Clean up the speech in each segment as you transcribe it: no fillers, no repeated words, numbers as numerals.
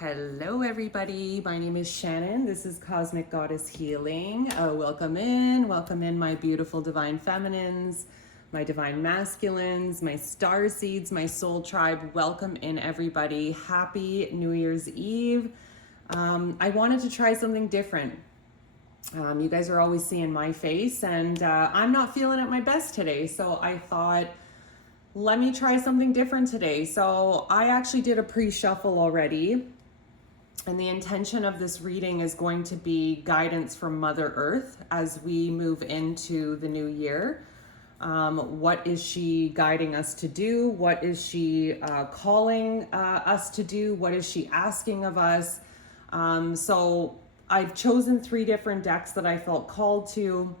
Hello everybody, my name is Shannon. This is Cosmic Goddess Healing. Welcome in my beautiful divine feminines, my divine masculines, my star seeds, my soul tribe. Welcome in everybody. Happy New Year's Eve. I wanted to try something different. You guys are always seeing my face and I'm not feeling at my best today. So I thought, let me try something different today. So I actually did a pre-shuffle already. And the intention of this reading is going to be guidance from Mother Earth as we move into the new year. What is she guiding us to do? What is she calling us to do? What is she asking of us? So I've chosen 3 different decks that I felt called to.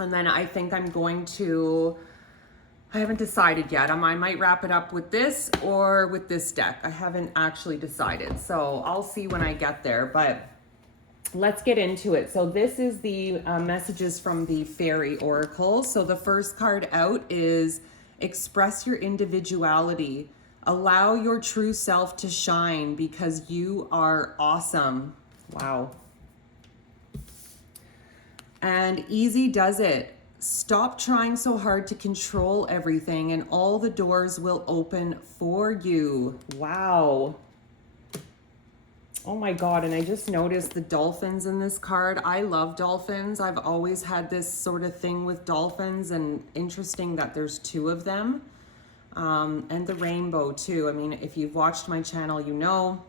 And then I think I'm going to, I haven't decided yet. I might wrap it up with this or with this deck. I haven't actually decided. So I'll see when I get there, but let's get into it. So this is the messages from the Fairy Oracle. So the first card out is express your individuality. Allow your true self to shine because you are awesome. Wow. And easy does it. Stop trying so hard to control everything and all the doors will open for you. Wow. Oh my God, and I just noticed the dolphins in this card. I love dolphins. I've always had this sort of thing with dolphins, and interesting that there's 2 of them. And the rainbow too. I mean, if you've watched my channel, you know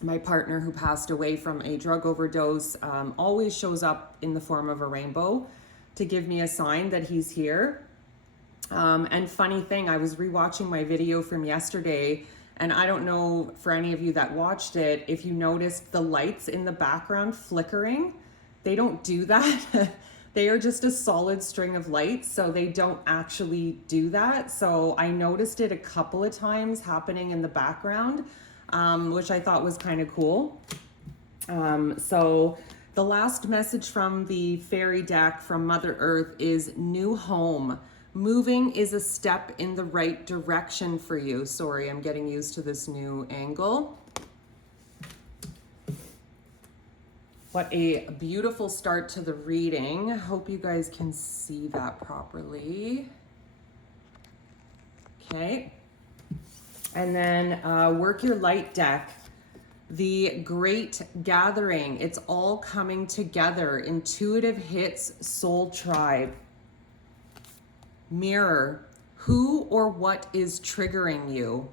my partner who passed away from a drug overdose always shows up in the form of a rainbow to give me a sign that he's here. And funny thing, I was rewatching my video from yesterday, and I don't know for any of you that watched it, if you noticed the lights in the background flickering, they don't do that. They are just a solid string of lights, so they don't actually do that. So I noticed it a couple of times happening in the background, which I thought was kind of cool. So the last message from the fairy deck from Mother Earth is new home. Moving is a step in the right direction for you. Sorry, I'm getting used to this new angle. What a beautiful start to the reading. Hope you guys can see that properly. Okay. And then work your light deck. The Great Gathering. It's all coming together. Intuitive hits, soul tribe. Mirror. Who or what is triggering you?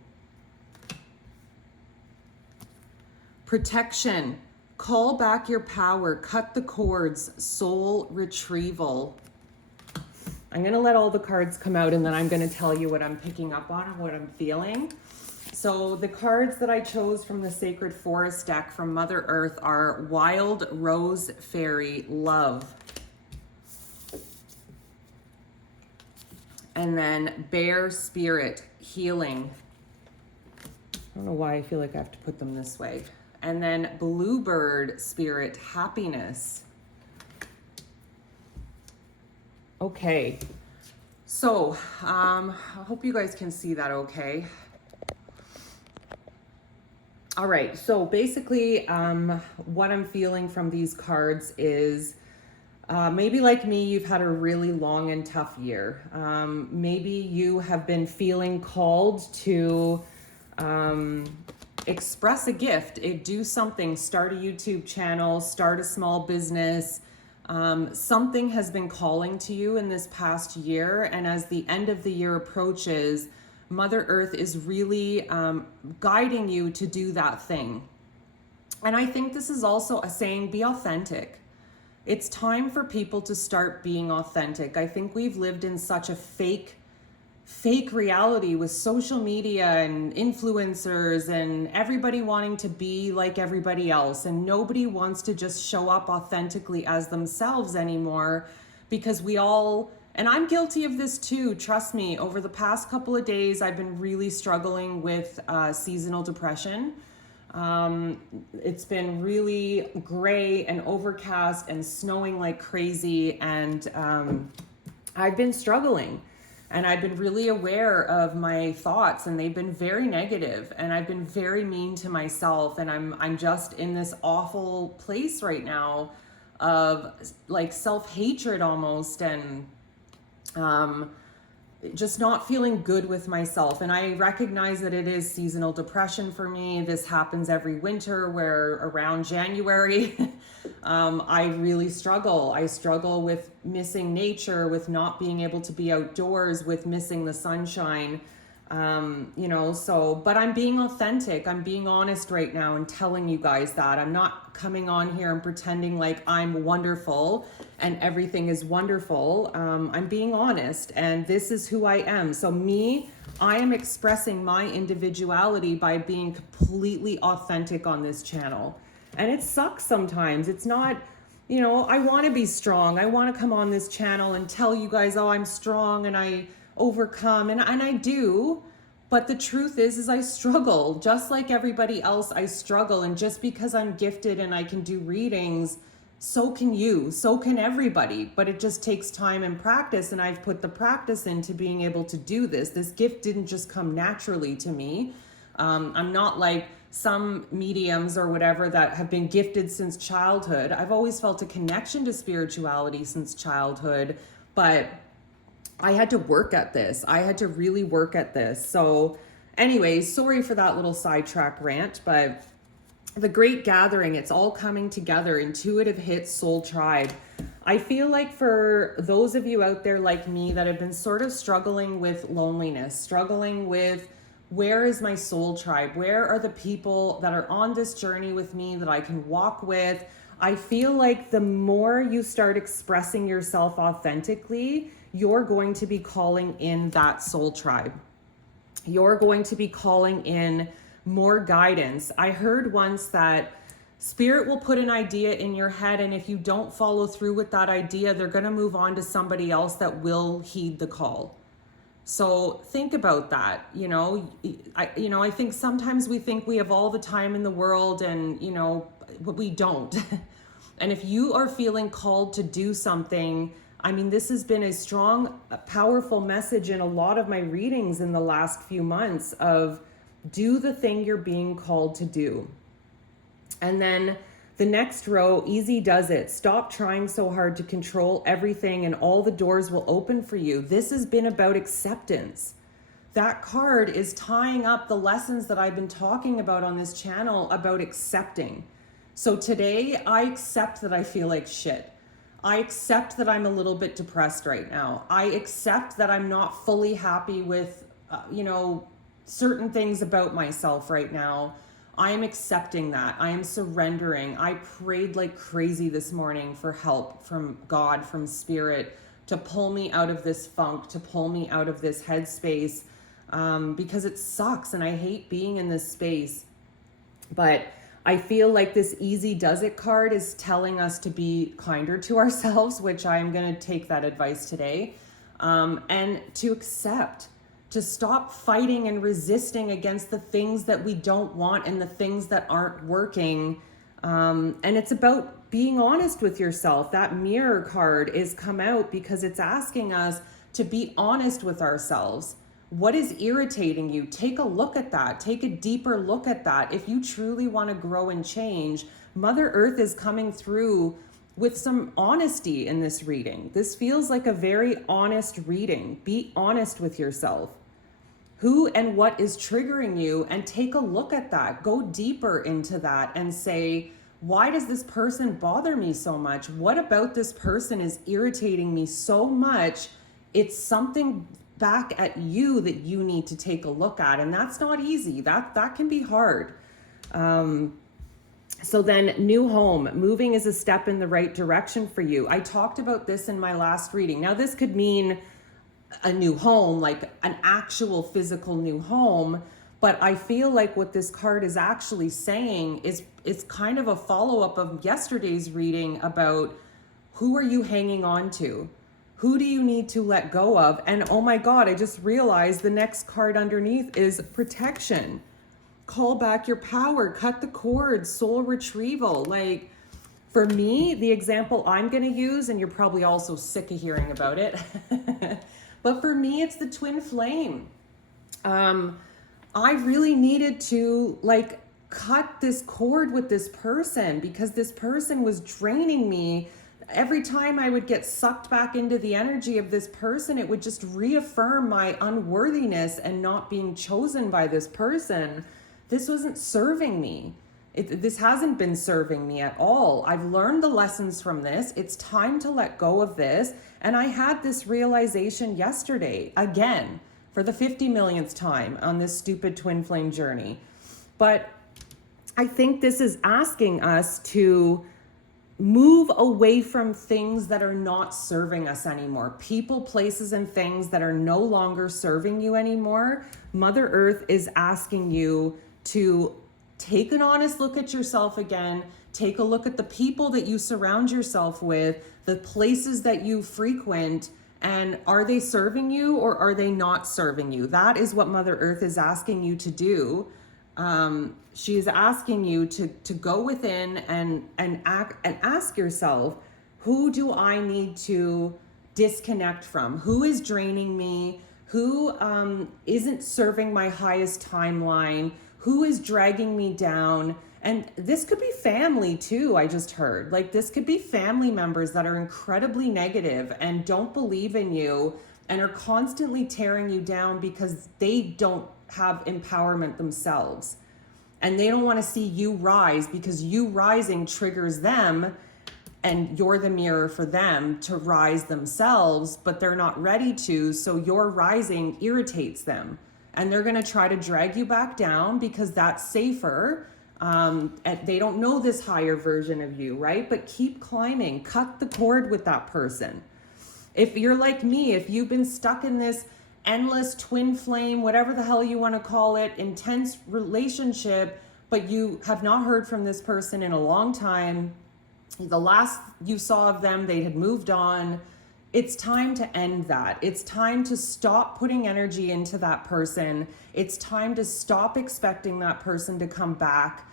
Protection. Call back your power. Cut the cords. Soul retrieval. I'm going to let all the cards come out and then I'm going to tell you what I'm picking up on and what I'm feeling. So the cards that I chose from the Sacred Forest deck from Mother Earth are Wild Rose Fairy, Love. And then Bear Spirit, Healing. I don't know why I feel like I have to put them this way. And then Bluebird Spirit, Happiness. Okay. So, I hope you guys can see that okay. All right, so basically what I'm feeling from these cards is maybe like me, you've had a really long and tough year. Maybe you have been feeling called to express a gift, do something, start a YouTube channel, start a small business. Something has been calling to you in this past year, and as the end of the year approaches, Mother Earth is really guiding you to do that thing. And I think this is also a saying, be authentic. It's time for people to start being authentic. I think we've lived in such a fake reality with social media and influencers and everybody wanting to be like everybody else. And nobody wants to just show up authentically as themselves anymore because we all... And I'm guilty of this too, trust me. Over the past couple of days, I've been really struggling with seasonal depression. It's been really gray and overcast and snowing like crazy, and I've been struggling. And I've been really aware of my thoughts, and they've been very negative, and I've been very mean to myself, and I'm just in this awful place right now of like self-hatred almost, and just not feeling good with myself. And I recognize that it is seasonal depression for me. This happens every winter, where around January, I really struggle. I struggle with missing nature, with not being able to be outdoors, with missing the sunshine. But I'm being authentic. I'm being honest right now and telling you guys that. I'm not coming on here and pretending like I'm wonderful and everything is wonderful. I'm being honest, and this is who I am. So I am expressing my individuality by being completely authentic on this channel. And it sucks sometimes. It's not, I want to be strong. I want to come on this channel and tell you guys, oh, I'm strong and I overcome, and I do. But the truth is I struggle just like everybody else. I struggle, and just because I'm gifted and I can do readings, so can you, so can everybody. But it just takes time and practice, and I've put the practice into being able to do this. This gift didn't just come naturally to me. I'm not like some mediums or whatever that have been gifted since childhood. I've always felt a connection to spirituality since childhood, but I had to work at this. I had to really work at this. So anyways, sorry for that little sidetrack rant, but the Great Gathering, it's all coming together. Intuitive hits, Soul Tribe. I feel like for those of you out there like me that have been sort of struggling with loneliness, struggling with where is my soul tribe? Where are the people that are on this journey with me that I can walk with? I feel like the more you start expressing yourself authentically, you're going to be calling in that soul tribe. You're going to be calling in more guidance. I heard once that Spirit will put an idea in your head, and if you don't follow through with that idea, they're going to move on to somebody else that will heed the call. So think about that. I think sometimes we think we have all the time in the world, and but we don't. And if you are feeling called to do something, this has been a strong, powerful message in a lot of my readings in the last few months of do the thing you're being called to do. And then the next row, easy does it. Stop trying so hard to control everything and all the doors will open for you. This has been about acceptance. That card is tying up the lessons that I've been talking about on this channel about accepting. So today, I accept that I feel like shit. I accept that I'm a little bit depressed right now. I accept that I'm not fully happy with, certain things about myself right now. I am accepting that. I am surrendering. I prayed like crazy this morning for help from God, from Spirit, to pull me out of this funk, to pull me out of this headspace, because it sucks and I hate being in this space. But I feel like this easy does it card is telling us to be kinder to ourselves, which I'm going to take that advice today, and to accept, to stop fighting and resisting against the things that we don't want and the things that aren't working. And it's about being honest with yourself. That Mirror card is come out because it's asking us to be honest with ourselves. What is irritating you? Take a look at that. Take a deeper look at that. If you truly want to grow and change, Mother Earth is coming through with some honesty in this reading. This feels like a very honest reading. Be honest with yourself. Who and what is triggering you, and take a look at that. Go deeper into that and say, why does this person bother me so much? What about this person is irritating me so much? It's something back at you that you need to take a look at, and that's not easy. That can be hard. So then, new home. Moving is a step in the right direction for you. I talked about this in my last reading. Now, this could mean a new home, like an actual physical new home, but I feel like what this card is actually saying is it's kind of a follow-up of yesterday's reading about who are you hanging on to? Who do you need to let go of? And oh my God, I just realized the next card underneath is protection. Call back your power, cut the cord, soul retrieval. Like for me, the example I'm going to use, and you're probably also sick of hearing about it, But for me, it's the twin flame. I really needed to like cut this cord with this person because this person was draining me. Every time I would get sucked back into the energy of this person, it would just reaffirm my unworthiness and not being chosen by this person. This wasn't serving me. This hasn't been serving me at all. I've learned the lessons from this. It's time to let go of this. And I had this realization yesterday, again, for the 50 millionth time on this stupid twin flame journey. But I think this is asking us to move away from things that are not serving us anymore. People, places, and things that are no longer serving you anymore. Mother Earth is asking you to take an honest look at yourself again. Take a look at the people that you surround yourself with, the places that you frequent, and are they serving you or are they not serving you? That is what Mother Earth is asking you to do. She is asking you to go within and ask yourself, who do I need to disconnect from? Who is draining me? Who isn't serving my highest timeline? Who is dragging me down? And this could be family too, I just heard. Like this could be family members that are incredibly negative and don't believe in you and are constantly tearing you down because they don't have empowerment themselves. And they don't want to see you rise because you rising triggers them and you're the mirror for them to rise themselves, but they're not ready to. So your rising irritates them and they're going to try to drag you back down because that's safer. And they don't know this higher version of you, right? But keep climbing, cut the cord with that person. If you're like me, if you've been stuck in this endless twin flame, whatever the hell you want to call it, intense relationship, but you have not heard from this person in a long time, the last you saw of them, they had moved on. It's time to end that. It's time to stop putting energy into that person. It's time to stop expecting that person to come back.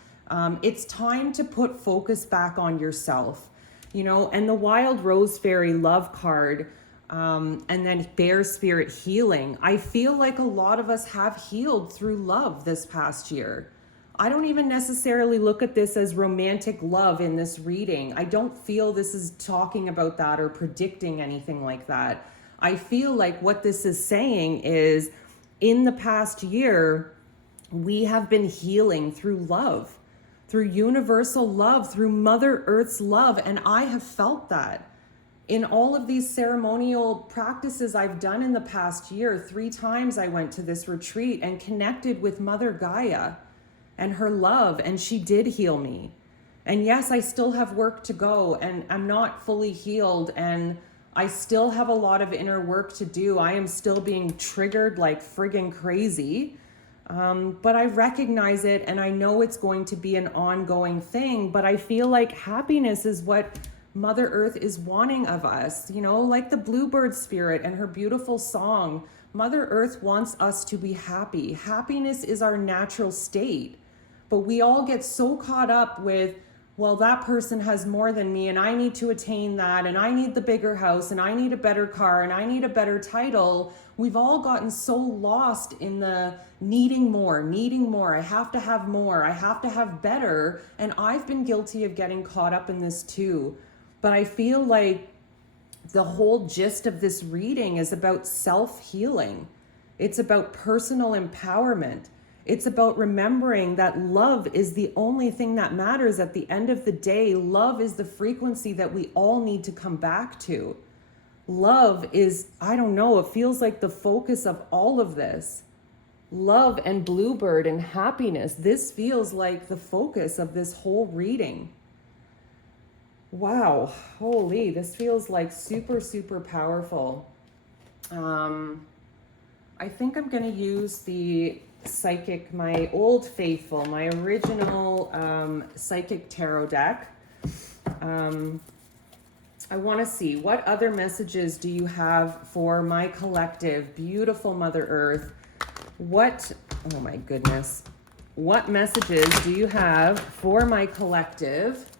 It's time to put focus back on yourself, you know, and the Wild Rose Fairy love card, and then Bear Spirit healing. I feel like a lot of us have healed through love this past year. I don't even necessarily look at this as romantic love in this reading. I don't feel this is talking about that or predicting anything like that. I feel like what this is saying is in the past year, we have been healing through love, through universal love, through Mother Earth's love. And I have felt that in all of these ceremonial practices I've done in the past year. 3 times I went to this retreat and connected with Mother Gaia and her love, and she did heal me. And yes, I still have work to go and I'm not fully healed and I still have a lot of inner work to do. I am still being triggered like friggin' crazy. But I recognize it and I know it's going to be an ongoing thing, but I feel like happiness is what Mother Earth is wanting of us, you know, like the Bluebird spirit and her beautiful song. Mother Earth wants us to be happy. Happiness is our natural state. But we all get so caught up with, well, that person has more than me and I need to attain that and I need the bigger house and I need a better car and I need a better title. We've all gotten so lost in the needing more. I have to have more. I have to have better. And I've been guilty of getting caught up in this too. But I feel like the whole gist of this reading is about self-healing. It's about personal empowerment. It's about remembering that love is the only thing that matters at the end of the day. Love is the frequency that we all need to come back to. Love is, I don't know, it feels like the focus of all of this. Love and Bluebird and happiness. This feels like the focus of this whole reading. Wow, holy, this feels like super, super powerful. I think I'm going to use the Psychic, my old faithful, my original Psychic Tarot deck. I want to see, what other messages do you have for my collective, beautiful Mother Earth? Oh my goodness. What messages do you have for my collective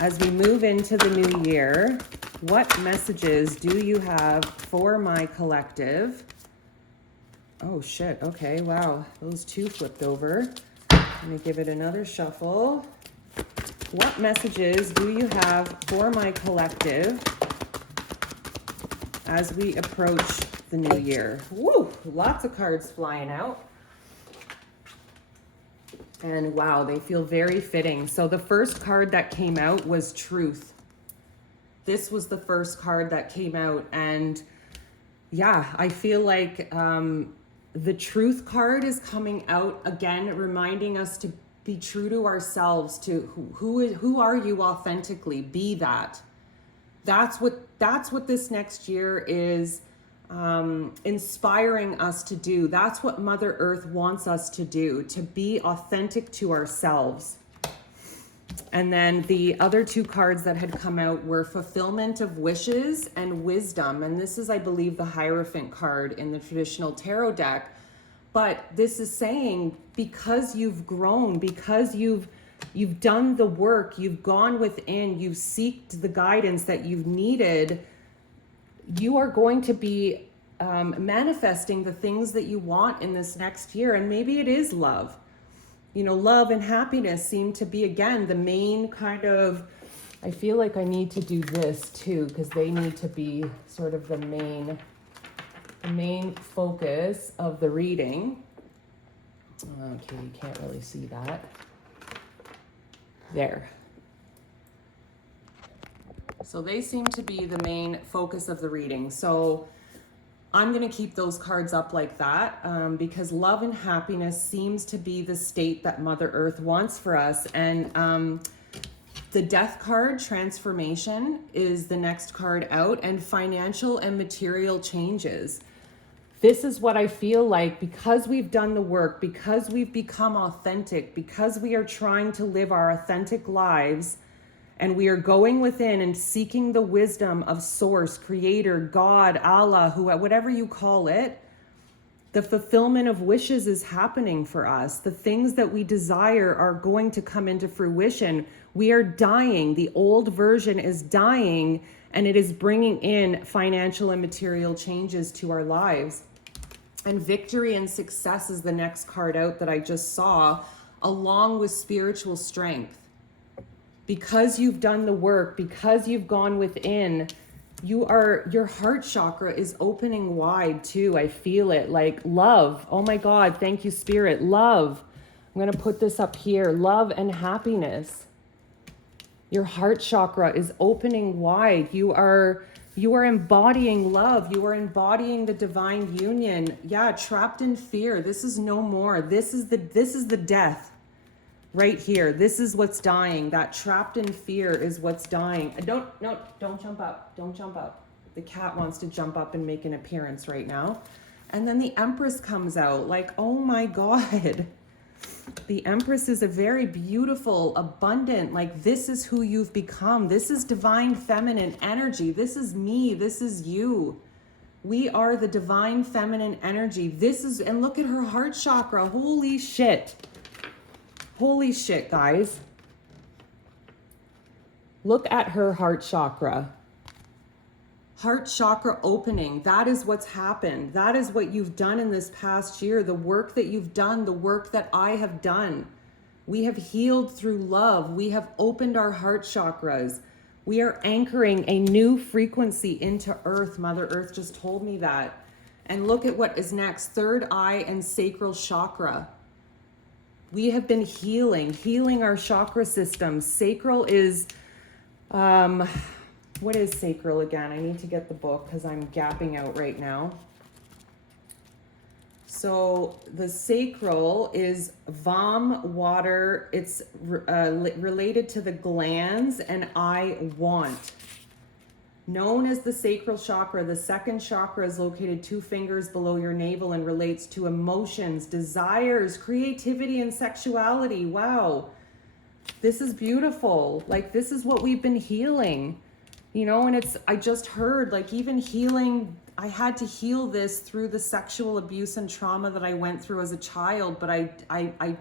as we move into the new year? What messages do you have for my collective? Oh shit, okay, wow. Those two flipped over. Let me give it another shuffle. What messages do you have for my collective as we approach the new year? Woo! Lots of cards flying out. And wow, they feel very fitting. So the first card that came out was Truth. This was the first card that came out. And yeah, I feel like the Truth card is coming out again, reminding us to be true to ourselves, to who are you authentically? Be that. That's what this next year is inspiring us to do. That's what Mother Earth wants us to do, to be authentic to ourselves. And then the other two cards that had come out were Fulfillment of Wishes and Wisdom. And this is, I believe, the Hierophant card in the traditional tarot deck. But this is saying, because you've grown, because you've done the work, you've gone within, you've sought the guidance that you've needed, you are going to be manifesting the things that you want in this next year. And maybe it is love. You know, love and happiness seem to be, again, the main kind of, I feel like I need to do this too, because they need to be sort of the main focus of the reading. Okay, you can't really see that. There. So they seem to be the main focus of the reading. So I'm going to keep those cards up like that because love and happiness seems to be the state that Mother Earth wants for us. And the Death card, Transformation, is the next card out, and financial and material changes. This is what I feel like, because we've done the work, because we've become authentic, because we are trying to live our authentic lives, and we are going within and seeking the wisdom of Source, Creator, God, Allah, whatever you call it. The fulfillment of wishes is happening for us. The things that we desire are going to come into fruition. We are dying. The old version is dying, and it is bringing in financial and material changes to our lives. And victory and success is the next card out that I just saw, along with spiritual strength. Because you've done the work, because you've gone within, your heart chakra is opening wide too. I feel it, like love. Oh my God, thank you, Spirit. Love. I'm going to put this up here. Love and happiness. Your heart chakra is opening wide. You are embodying love. You are embodying the divine union. Yeah, trapped in fear. This is no more. This is the death. Right here, this is what's dying. That trapped in fear is what's dying. Don't jump up. Don't jump up. The cat wants to jump up and make an appearance right now. And then the Empress comes out, like, oh my God. The Empress is a very beautiful, abundant, like, this is who you've become. This is divine feminine energy. This is me. This is you. We are the divine feminine energy. And look at her heart chakra. Holy shit. Holy shit, guys. Look at her heart chakra. Heart chakra opening. That is what's happened. That is what you've done in this past year. The work that you've done, the work that I have done. We have healed through love. We have opened our heart chakras. We are anchoring a new frequency into Earth. Mother Earth just told me that. And look at what is next. Third eye and sacral chakra. We have been healing our chakra system. Sacral is, what is sacral again? I need to get the book because I'm gapping out right now. So the sacral is Vam, water. It's related to the glands and I want. Known as the sacral chakra, the second chakra is located 2 fingers below your navel and relates to emotions, desires, creativity, and sexuality. Wow. This is beautiful. Like, this is what we've been healing, you know, and I just heard, like, even healing, I had to heal this through the sexual abuse and trauma that I went through as a child, but I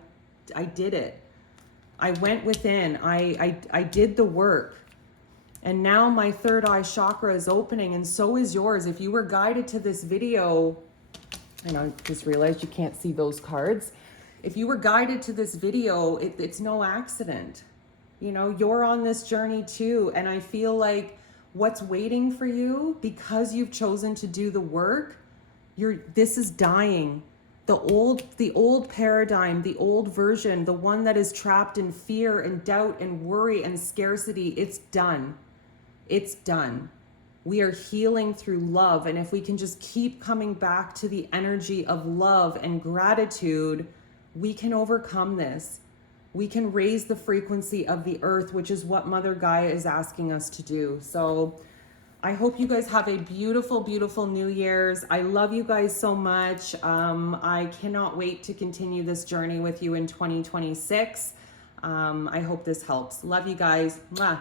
did it. I went within, I did the work. And now my third eye chakra is opening, and so is yours. If you were guided to this video, and I just realized you can't see those cards. If you were guided to this video, it's no accident. You know, you're on this journey too. And I feel like what's waiting for you, because you've chosen to do the work, this is dying. The old paradigm, the old version, the one that is trapped in fear and doubt and worry and scarcity, it's done. It's done. We are healing through love. And if we can just keep coming back to the energy of love and gratitude, we can overcome this. We can raise the frequency of the earth, which is what Mother Gaia is asking us to do. So I hope you guys have a beautiful, beautiful New Year's. I love you guys so much. I cannot wait to continue this journey with you in 2026. I hope this helps. Love you guys. Mwah.